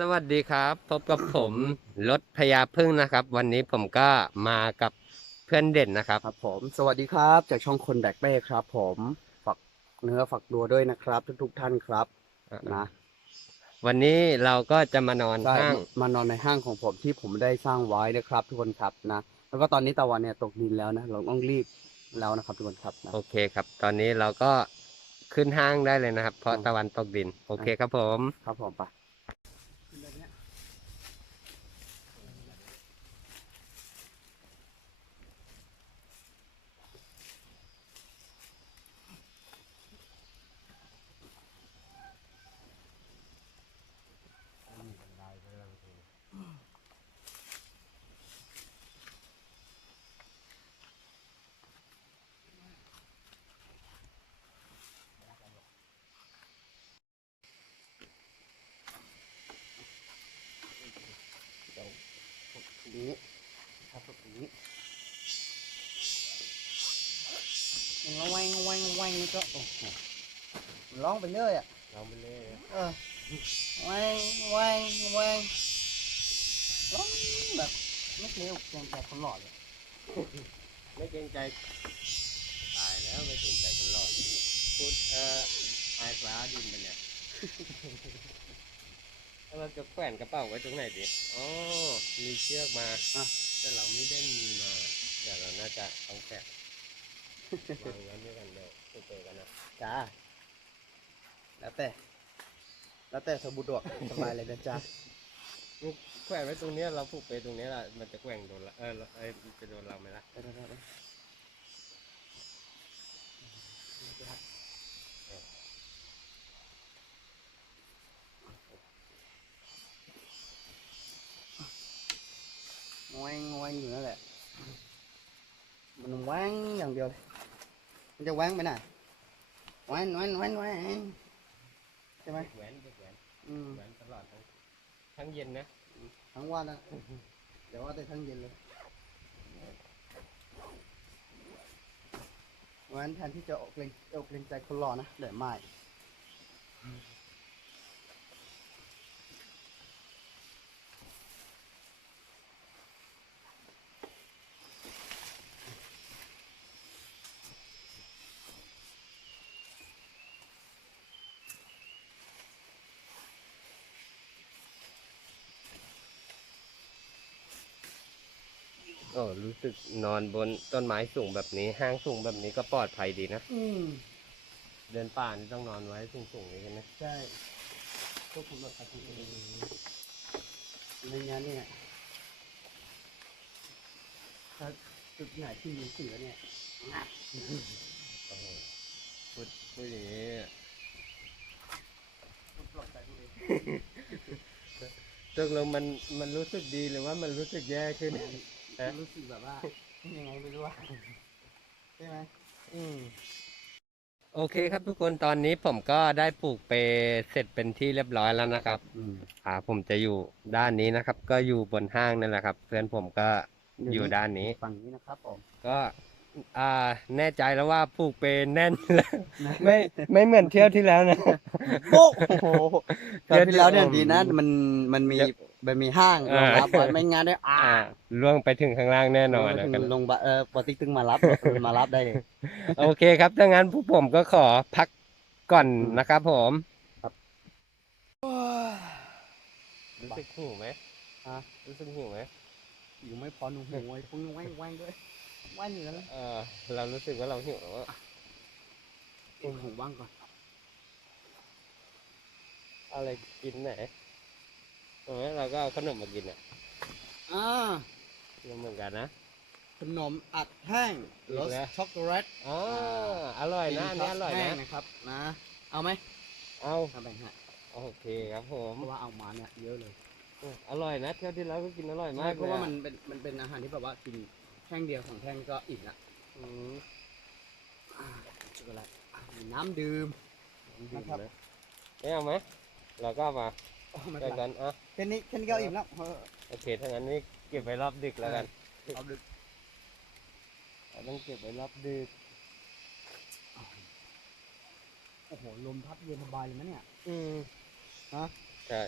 สวัสดีครับ พบกับผมรถพญาพึ่งนะครับ วันนี้ผมก็มากับเพื่อนเด่นนะครับ ครับผม สวัสดีครับ จากช่องคนแบกเป้ครับ ผมฝากเนื้อฝากตัวด้วยนะครับทุกๆท่านครับนะวันนี้เราก็จะมานอนได้ห้างมานอนในห้างของผมที่ผมได้สร้างไว้นะครับ ทุกคนครับนะแล้วก็ตอนนี้ตะวันเนี่ยตกดินแล้วนะเราต้องรีบแล้วนะครับทุกคนครับนะ โอเคครับ ตอนนี้เราก็ขึ้นห้างได้เลยนะครับ เพราะอืมตะวันตกดิน โอเคครับผม ครับผมไปะนี้ครับตรงนี้ มันแวงแวงแวงนี่ก็โอ้โหมันร้องไปเรื่อยอะเราไปเลยเออแวงแวงแวงร้องแบบไม่เร็วเกินใจคนหล่อเลยไม่เกรงใจตายแล้วไม่เกรงใจกันรอดพูดเอ่อไอ้ฟ้าดินไปเนี่ยแล้วเราจะแขวนกระเป๋าไว้ตรงไหนดีอ๋อมีเชือกมา อะ แต่เราไม่ได้มีมาเดี๋ยวเราน่าจะต้องแกะ วางงั้นด้วยกันเดี๋ยวไปเจอกันนะจ้าแล้วแต่ แล้วแต่สะดวกสบายเลยนะจ๊ะนี่แขวนไว้ตรงเนี้ยเราผูกไปตรงเนี้ยละมันจะแกว่งโดนละเออเอ้ยมันจะโดนเราไหมล่ะ ได้ได้ได้แวงแวงอยู่นั่นแหละ มันแวงอย่างเดียวเลย มันจะแวงไปไหนแวงแวงแวงแวงใช่ไหมแหวนเด็กแหวนอืมแหวนตลอดทั้งทั้งเย็นนะทั้งวันนะเดี๋ยวว่าแต่ทั้งเย็นเลยวันแทนที่จะออกเกรงออกเกรงใจคนรอนะเดี๋ยวไม่ โอ้รู้สึกนอนบนต้นไม้สูงแบบนี้ ห้างสูงแบบนี้ก็ปลอดภัยดีนะ อืมเดินป่านี่ต้องนอนไว้สูงๆเลยใช่ไหมใช่ควบคุมรถคันนี้ในงานเนี่ยถ้าจุดไหนที่มีเสือเนี่ยงับโอ้โหพูดพูดอย่างนี้ปลอดภัยตัวเองตกลงมันมันรู้สึกดีหรือว่ามันรู้สึกแย่ขึ้น ฮะรู้สึกแบบว่า ยังไงไม่รู้ว่าใช่ไหมอืมโอเคครับทุกคนตอนนี้ผมก็ได้ปลูกเปรย์เสร็จเป็นที่เรียบร้อยแล้วนะครับ อืมอ่าผมจะอยู่ด้านนี้นะครับ ก็อยู่บนห้างนั่นแหละครับ เพื่อนผมก็อยู่ด้านนี้ ฝั่งนี้นะครับผมก็อ่าแน่ใจแล้วว่าปลูกเปรย์แน่นแล้วไม่ไม่เหมือนเที่ยวที่แล้วนะโป๊ะโอ้โหตอนที่แล้วเนี่ยเดี๋ยวดีนะมันมันมี เดี๋ยวมันมีห้างรอ่าองรับไว้ไม่งั้นเนี่ยอ่าอ่าล่วงไปถึงข้างล่างแน่นอนถึนะงครับลงบะเออปอติ๊กตึงมารับมารับได้เลย โอเคครับถ้างั้นผู้ผมก็ขอพักก่อนนะครับผมครับรู้สึกหิวไหมฮะ รู้สึกหิวไหมอยู่ไม่พอหนูหูไอ้พวกนี้แว่งแว่งด้วยแว่งอยู่แล้วเออเรารู้สึกว่าเราหิวแล้วอะเองหูว่างก่อนเอาอะไรกินไหน ตรงนี้เราก็เอาขนมมากินอะอ่าก็เหมือนกันนะขนมอัดแห้งอีรกสแล้วช็อกโกแลตอ๋ออร่อยนะอันนี้อร่อยแห้นะงนะครับนะเอาไหมเอาเอาแบ่งให้โอเคครับผมเพราะว่าเอามาเนี่ยเยอะเลยอร่อยนะเที่ยวที่แล้วก็กินอร่อยมาใช่กเพเลยราะว่าอะมันเป็นมันเป็นอาหารที่แบบว่ากินแท่งเดียวสองแท่งก็อิ่มละอืมอ่าช็อกโกแลตอะมีน้ำดื่มดื่มนะครับนะไม่เอาไหมเราก็เอามา โอ้ไม่แบ่เป็นงไรกันอะแค่นี้แค่นี้ก็อิ่มแล้วเออโอเคถ้างั้นนี่เก็บไว้รอบดึกแล้วกันเอาดึกเราต้องเก็บไว้รอบดึก โอ้โหลมพัดเย็นสบายเลยนะเนี่ย อืมฮะ ใช่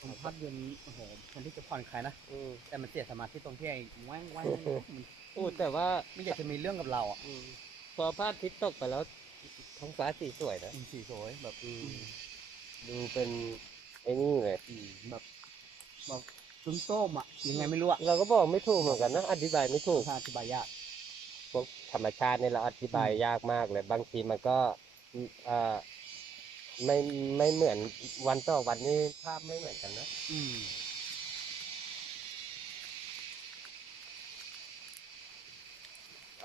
ผมภาพยนตร์โอ้โหคนที่จะผ่อนคลายนะ อืมแต่มันเสียสมาธิตรงที่ไอ้แว้งแว้งมันโอ้แต่ว่าไม่อยากจะมีเรื่องกับเราอะอืมพอพระอาทิตย์ตกไปแล้วท้องฟ้าสีสวยนะ อืมสีสวยแบบอืม ดูเป็นไอ้นี่เลยอืมแบบแบบส้มๆอะยังไงไม่รู้อะเราก็บอกไม่ถูกเหมือนกันนะ อธิบายไม่ถูกถ้าอธิบายยากพวกธรรมชาติเนี่ยเราอธิบายยากมากเลย บางทีมันก็เอ่อไม่ไม่เหมือนวันต่อวันนี่ภาพไม่เหมือนกันนะ อืม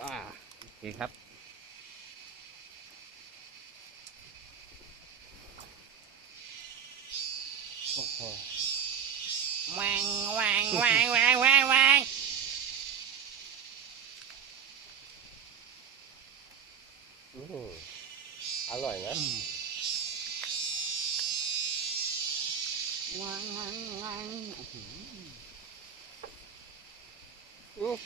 อ่าโอเคครับ โอ้โหแหวงแหวงแหวงแหวงแหวงแหวงอืมอร่อยนะอืมแว้งแว้งแว้งโอ้โหอืม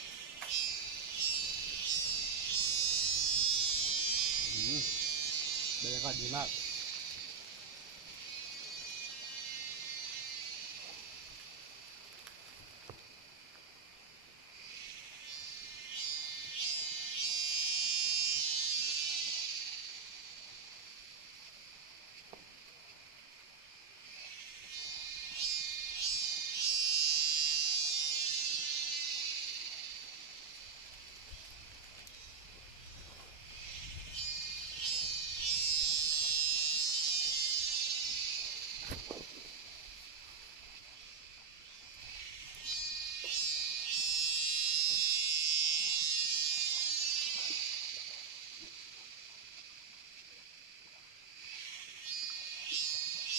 อืมบรรยากาศดีมาก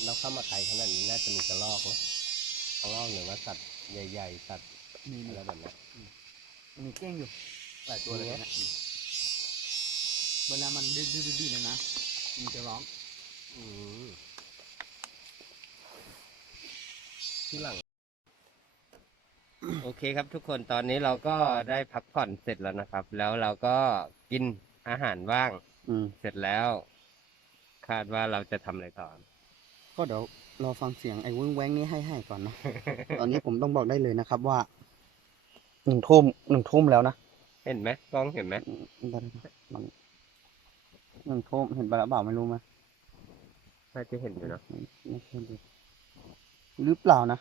เราเข้ามาไกลขนาดนี้น่าจะมีกระรอกนะกระรอกหรือว่าสัตว์ใหญ่ ๆ สัตว์มีมีอะไรแบบนี้มีเก้งอยู่หลายตัวเลยมีไหมนะอืมเวลามันดื้อดื้อดื้อเนี่ยนะมันจะร้องอืมที่หลังโอเคครับทุกคนตอนนี้เราก็ได้พักผ่อนเสร็จแล้วนะครับ แล้วเราก็กินอาหารว่างอืมเสร็จแล้ว คาดว่าเราจะทำอะไรต่อ ก็เดี๋ยวรอฟังเสียงไอ้วึ้งแว้งนี้ให้ให้ก่อนนะ ตอนนี้ผมต้องบอกได้เลยนะครับว่าหนึ่งทุ่มหนึ่งทุ่มแล้วนะเห็นไหมกล้องเห็นไหมอืมได้ได้ได้มันหนึ่งทุ่มเห็นไปแล้วเปล่าไม่รู้ไหมน่าจะเห็นอยู่เนอะไม่ไม่ใช่ดิหรือเปล่านะ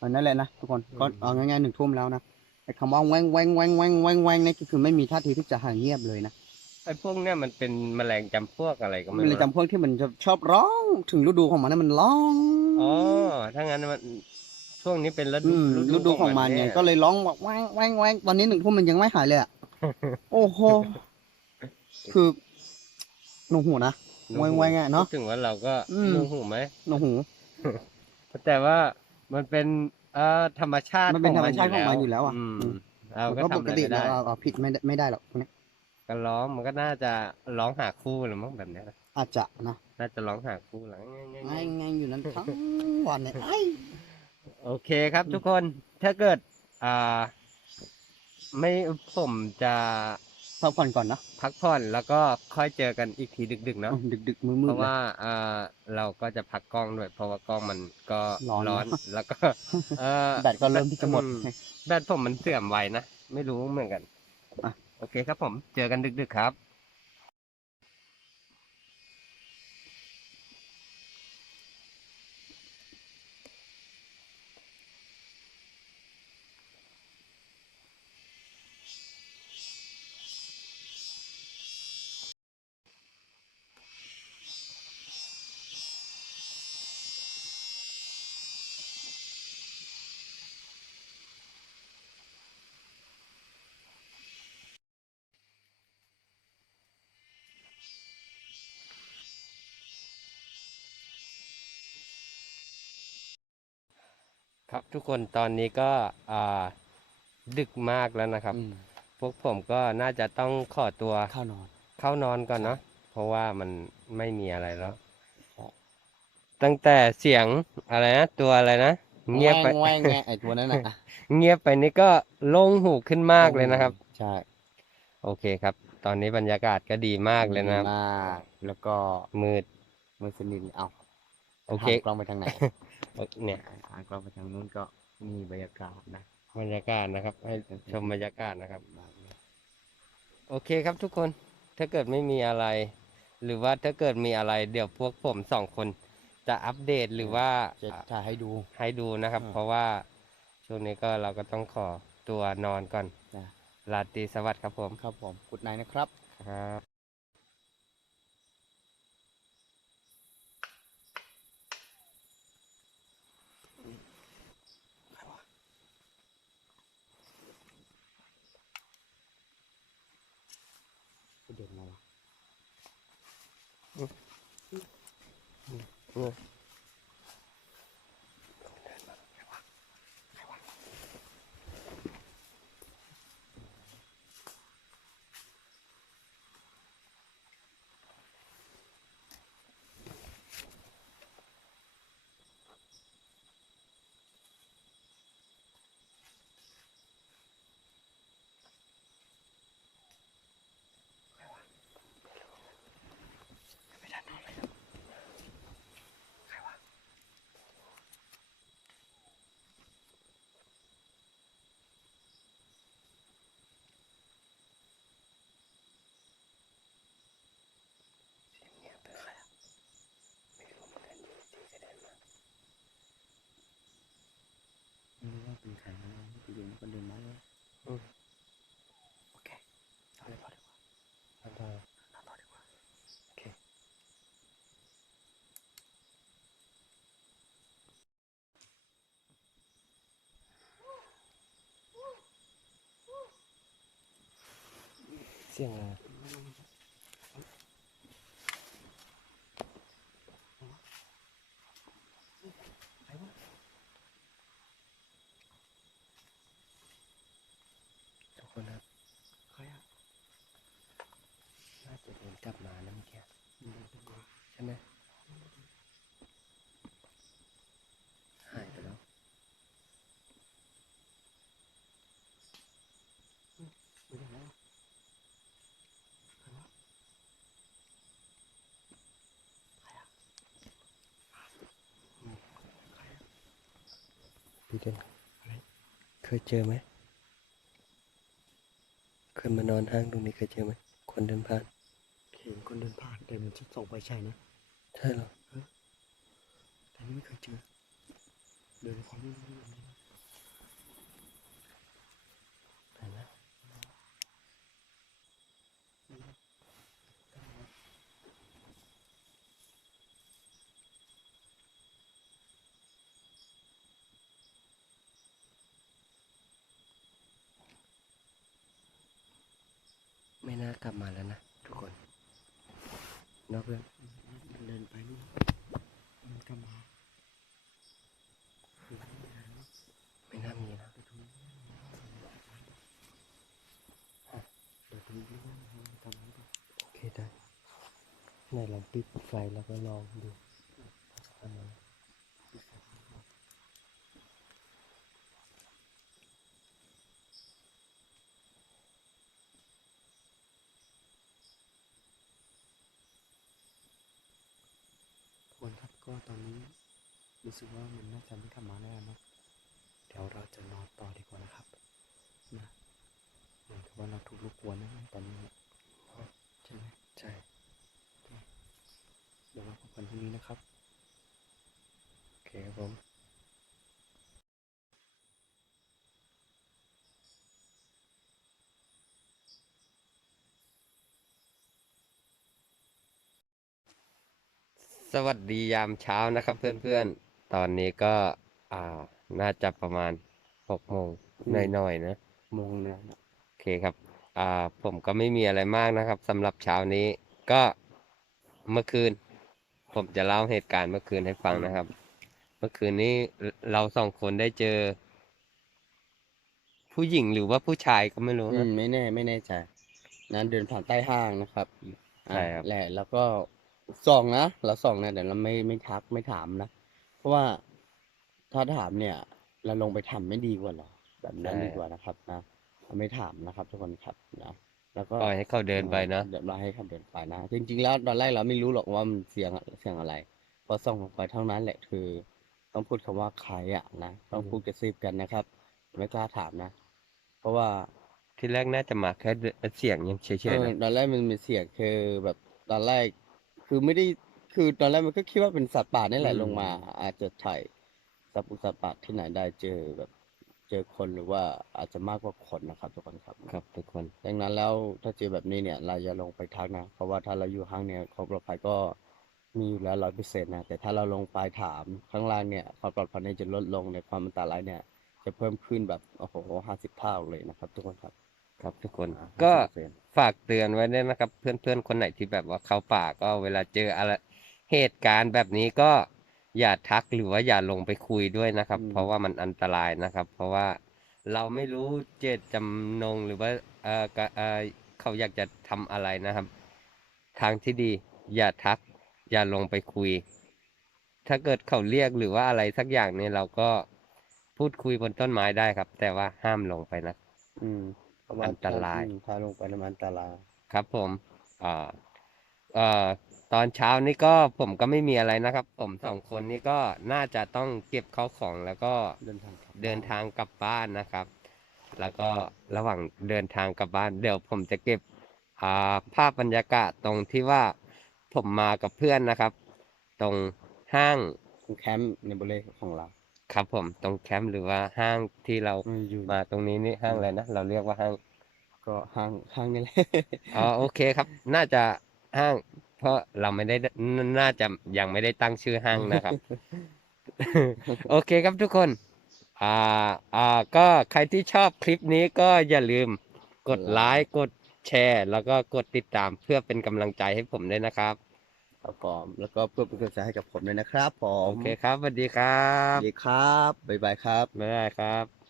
อันนั่นแหละนะทุกคนก็เอาง่ายๆหนึ่งทุ่มแล้วนะไอ้คำว่าแว้งแว้งแว้งแว้งแว้งแว้งนี่ก็คือไม่มีท่าทีที่จะหายเงียบเลยนะ ไอ้พวกเนี้ยมันเป็นแมลงจำพวกอะไรก็ไม่มันเลยรู้จำพวกที่มันจะชอบร้องถึงฤดูของมันนะมันร้อง อ๋อถ้างั้นมันช่วงนี้เป็นฤอืดูมฤดูของมันไงยก็เลยร้องแบบแว้งแว้งแว้งตอนนี้หนึ่งทุ่มมันยังไม่หายเลยอะ โอ้โห คือหนูหูนะ แว้งแว้งอะเนอะพูดถึงว่าเราก็อืมหนูหูไหมหนูหู แต่ว่ามันเป็นเอ่อธรรมชาติมันเป็นธรรมชาติของมันอยู่แล้วอะอืมอืม เราก็ก็ทำปอะกไรติไม่ได้ เราเอาผิดไม่ได้ไม่ได้หรอกพวกนี้ ก็ร้องมันก็น่าจะร้องหาคู่หรือมั้งแบบเนี้ยนะอาจจะนะน่าจะร้องหาคู่หลังไงไงอยู่นั้นทั้งวันเนี่ยไอ้โอเคครับทุกคนถ้าเกิด อ่า ไม่ผมจะพักผ่อนก่อนเนาะพักผ่อนแล้วก็ค่อยเจอกันอีกทีดึกๆเนาะดึกดึกๆมืดมืเพดราะเลยว่าอ่าเราก็จะพักกล้องด้วย เพราะว่ากล้องมันก็ร้อนร้อนแล้วก็เออแบตก็เริ่มที่จะหมดอืแบตผมมันเสื่อมไวนะไม่รู้เหมือนกันอะ โอเคครับผม เจอกันดึกๆครับ ครับทุกคนตอนนี้ก็อ่าดึกมากแล้วนะครับอืมพวกผมก็น่าจะต้องขอตัวข้าวนอน เข้านอนก่อนเนาะเพราะว่ามันไม่มีอะไรแล้วครับตั้งแต่เสียงอะไรนะตัวอะไรนะเงียบไปแว้งแว้งไงไอ้ตัวนั้นน่ะอะเงียบไปนี่ก็โล่งหูขึ้นมากเลยนะครับ ใช่ โอเคครับ ตอนนี้บรรยากาศก็ดีมากเลยนะครับมากแล้วก็มืดมือสนิทเอาโอเคหันกล้องไปทางไหน เนี่ยหันกล้องไปทางนู้นก็มีบรรยากาศนะบรรยากาศนะครับ ให้ชมบรรยากาศนะครับ โอเคครับทุกคนถ้าเกิดไม่มีอะไร หรือว่าถ้าเกิดมีอะไร เดี๋ยวพวกผมสองคนจะอัปเดตหรือว่าจะถ่ายให้ดูให้ดูนะครับอืมเพราะว่าช่วงนี้ก็เราก็ต้องขอตัวนอนก่อนนะลาตรีสวัสดิ์ครับผมครับผมกุดไนนะครับครับ เดินมาวะ ไม่รู้ว่าเป็นใครนะอยู่ๆมันก็เดินมาเลย อืม โอเคเอาเลยต่อดีกว่า ครับได้ เอาต่อดีกว่า โอเค เสียงอะไรทุกคนครับ ใครอะ น่าจะเดินกลับมานะเมื่อกี้ มันเดินขึ้นมา ใช่ไหมหายไปแล้ว ไม่ได้แล้ว พี่เดินเคยเจอไหมเคยมานอนห้างตรงนี้เคยเจอไหมคนเดินผ่านเห็นคนเดินผ่านแต่มันจะส่งไปใช่นะใช่เหรอแต่นี่ไม่เคยเจอเดินความนิ่งๆแบบนี้นะไหนนะไม่น่าก ลับมาแล้วนะทุกคนเนอกเพื่อนมันเดินไปนี่มันก็มาไม่น่ามีนะเดี๋ยวตรงนี้เดี๋ยวตรงนี้มันทำให้ดูโอเคได้ไหนลองปิดไฟแล้วก็ลองดูอันนั้น ทุ ก็ตอนนี้รู้สึกว่ามันน่าจะไม่กลับมาแน่นะเดี๋ยวเราจะนอนต่อดีกว่านะครับนะเหมือนกับว่าเราถูกรบกวนนะตอนนี้ใช่ไหมใช่เดี๋ยวเราพบกันพรุ่งนี้นะครับโอเคครับผม สวัสดียามเช้านะครับเพื่อนๆ ตอนนี้ก็อ่าน่าจะประมาณหกโมงอืมหน่อยๆนะโมงเนี่ยนะโอเคครับอ่าผมก็ไม่มีอะไรมากนะครับสำหรับเช้านี้ก็เมื่อคืน ผมจะเล่าเหตุการณ์เมื่อคืนให้ฟังนะครับ เมื่อคืนนี้เราสองคนได้เจอ ผู้หญิงหรือว่าผู้ชายก็ไม่รู้อืนะ มไม่แน่ไม่แน่ใจนะเดินผ่านใต้ห้างนะครับใช่ครับอะแหละแล้วก็ ส่องนะเราส่องนะแต่เราไม่ไม่ทักไม่ถามนะ เพราะว่าถ้าถามเนี่ย เราลงไปทำไม่ดีกว่าเหรอแบบนั้นดีกว่านะครับนะเราไม่ถามนะครับ ทุกคนครับนะแล้วก็ปล่อยให้เขาเดินไปเนาะเดี๋ยวเราให้เขาเดินไปนะจริงๆแล้วตอนแรกเราไม่รู้หรอกว่ามันเสียงเสียงอะไรพอส่องลงไปเท่านั้นแหละคือ ต้องพูดคำว่าใครอะนะต้องพูดกระซิบกันนะครับ ไม่กล้าถามนะ เพราะว่าที่แรกน่าจะมาแค่เสียงยังเฉยเอๆอนะตอนแรกมันมีเสียงคือแบบตอนแรก คือไม่ได้คือตอนแรกมันก็คิดว่าเป็นสัตว์ป่านี่แหละลงมา อาจจะถ่ายสัตว์ปุสัตว์ป่าที่ไหนได้เจอแบบ เจอคนหรือว่าอาจจะมากกว่าคนนะครับ ทุกคนครับครับ ทุกคนดังนั้นแล้วถ้าเจอแบบนี้เนี่ย เราอย่าลงไปทักนะ เพราะว่าถ้าเราอยู่ห้างเนี่ยความปลอดภัยก็มีอยู่แล้วร้อยเปอร์เซ็นต์นะแต่ถ้าเราลงไปถามข้างล่างเนี่ยความปลอดภัยเนี่ยจะลดลงในความอันตรายเนี่ย จะเพิ่มขึ้นแบบโอ้โหห้าสิบเท่าเลยนะครับ ทุกคนครับ ครับทุกคนอ่าก็ 50%ฝากเตือนไว้ด้วยนะครับ เพื่อนๆ คนไหนที่แบบว่าเข้าป่าก็เวลาเจออะไรเหตุการณ์แบบนี้ก็อย่าทักหรือว่าอย่าลงไปคุยด้วยนะครับ อืม เพราะว่ามันอันตรายนะครับ เพราะว่าเราไม่รู้เจตจำนงหรือว่าเออกะเออเขาอยากจะทำอะไรนะครับ ทางที่ดีอย่าทัก อย่าลงไปคุย ถ้าเกิดเขาเรียกหรือว่าอะไรสักอย่างเนี่ยเราก็พูดคุยบนต้นไม้ได้ครับ แต่ว่าห้ามลงไปนะ อืม เพราะว่าอันตรายถ้อืมถ้าลงไปน้ำอันตรายครับผมอ่าเอ่อตอนเช้านี้ก็ผมก็ไม่มีอะไรนะครับ ผมสองคนนี้ก็น่าจะต้องเก็บข้าวของแล้วก็เดินทางกลับเดินทางกลับบ้านนะครับ แล้วก็ระหว่างเดินทางกลับบ้าน เดี๋ยวผมจะเก็บอ่าภาพบรรยากาศตรงที่ว่าผมมากับเพื่อนนะครับ ตรงห้างแคมป์ในบริเวณของเรา ครับผม ตรงแคมป์หรือว่าห้างที่เราอืมอยู่มาตรงนี้นี่ห้างอะไรนะ เราเรียกว่าห้าง ก็ห้างห้างนี่แหละ อ๋อโอเคครับ น่าจะห้าง เพราะเราไม่ได้นน่าจะยังไม่ได้ตั้งชื่อห้างนะครับ โอเคครับทุกคน อ่าอ่าก็ใครที่ชอบคลิปนี้ก็อย่าลืมกดไลค์กดแชร์ แล้วก็กดติดตามเพื่อเป็นกำลังใจให้ผมด้วยนะครับ ครับผมแล้วก็เพื่อเป็นกำลังใจให้กับผมด้วยนะครับผมโอเคครับสวัสดีครัสบวัสดีครับบ๊ายบายครับ บ๊ายบายครับ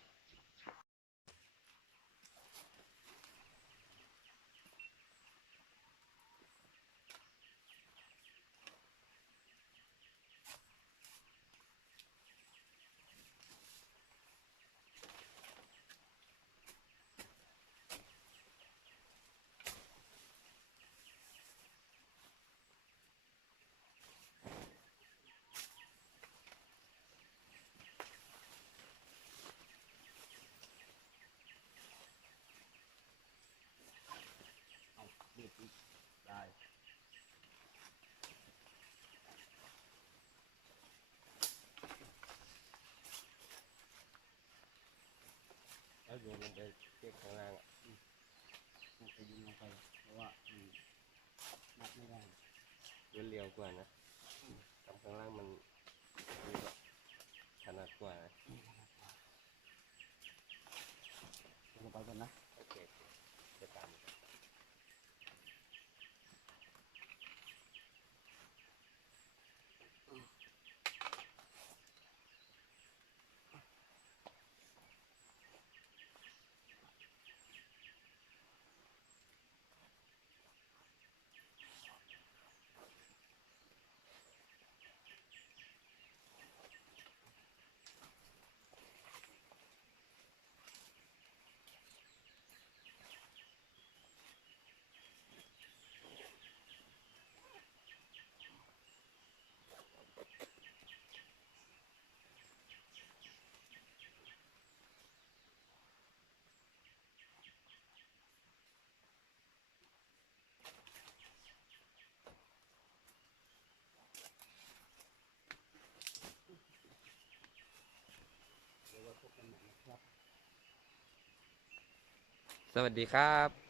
แล้วโยนลงไปเก็บข้างล่างอะไปยิงลงไป เพราะว่านับไม่ได้เร็วกว่านะทำข้างล่างมันมีแบบถนัดกว่านะ ลงไปก่อนนะ โอเคจะตาม สวัสดีครับ